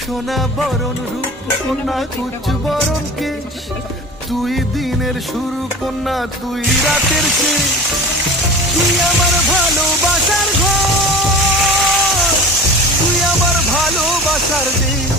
সোনা বরণ রূপ কন্যা কুচ বরণ কেশ, তুই দিনের শুরু কন্যা তুই রাতের শেষ। তুই আমার ভালোবাসার ঘর, তুই আমার ভালোবাসার দেশ।